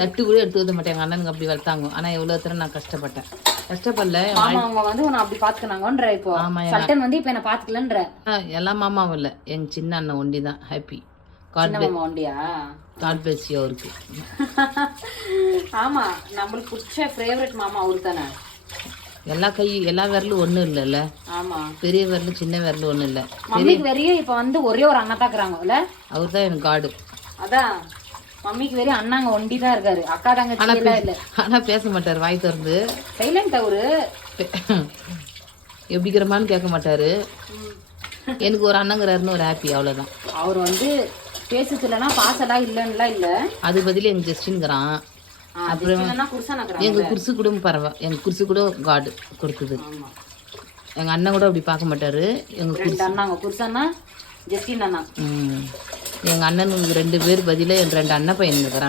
தட்டு கூட எடுத்து வைக்க மாட்டேன். எங்கள் அண்ணனுக்கு அப்படி வளர்த்தாங்க. ஆனால் எவ்வளோ தூரம் நான் கஷ்டப்பட்டேன். கஷ்டப்படல. அவங்க வந்து உன்னை அப்படி பாத்துக்கினாங்கன்ற. இப்போ சட்டன் வந்து இப்ப என்ன பாத்துக்கலன்ற. எல்லா மாமாவும் இல்லை, எங்க சின்ன அண்ணன் ஒண்டி தான் ஹாப்பி. ஒண்டியா? காட் பிளஸ் யூ அவருக்கு. ஆமா, நம்மளுக்கு பிடிச்ச ஃபேவரட் மாமா அவரு தானே. எல்லா விரலும் ஒண்ணும் இல்லைல்ல. ஆமா, பெரிய விரலும் சின்ன விரலும் ஒண்ணும் இல்லை. மம்மிக்கு வெறிய இப்ப வந்து ஒரே ஒரு அண்ணா தாக்குறாங்கல்ல. அவர் தான் எனக்கு காடு. அதான் மம்மிக்கு வெறிய அண்ணாங்க ஒண்டி தான் இருக்காரு. அக்கா தங்கச்சி எல்லாம் இல்ல. ஆனா பேச மாட்டாரு, வாய் திறந்து சைலண்ட். அவரு எப்படிக்கிறமான்னு கேட்க மாட்டாரு. எனக்கு ஒரு அண்ணங்கிறாருன்னு ஒரு ஹாப்பி, அவ்வளவுதான். அவர் வந்து பேசுறதுலனா பாசலாம் இல்லன்னுல இல்ல. அது பதில் எங்க ஜஸ்டின்ங்கிறான். அப்புறம் எங்க குருசு கூட பரவா, எங்க குருசு கூட காடு கொடுத்தது. எங்க அண்ணன் கூட அப்படி பார்க்க மாட்டாரு. எங்க அண்ணாங்க குருசன்னா ஜஸ்டின் அண்ணா. எங்க அண்ணனுக்கு 2 பேர் பதில என் 2 அண்ணன் பையன் இருக்கிறான்.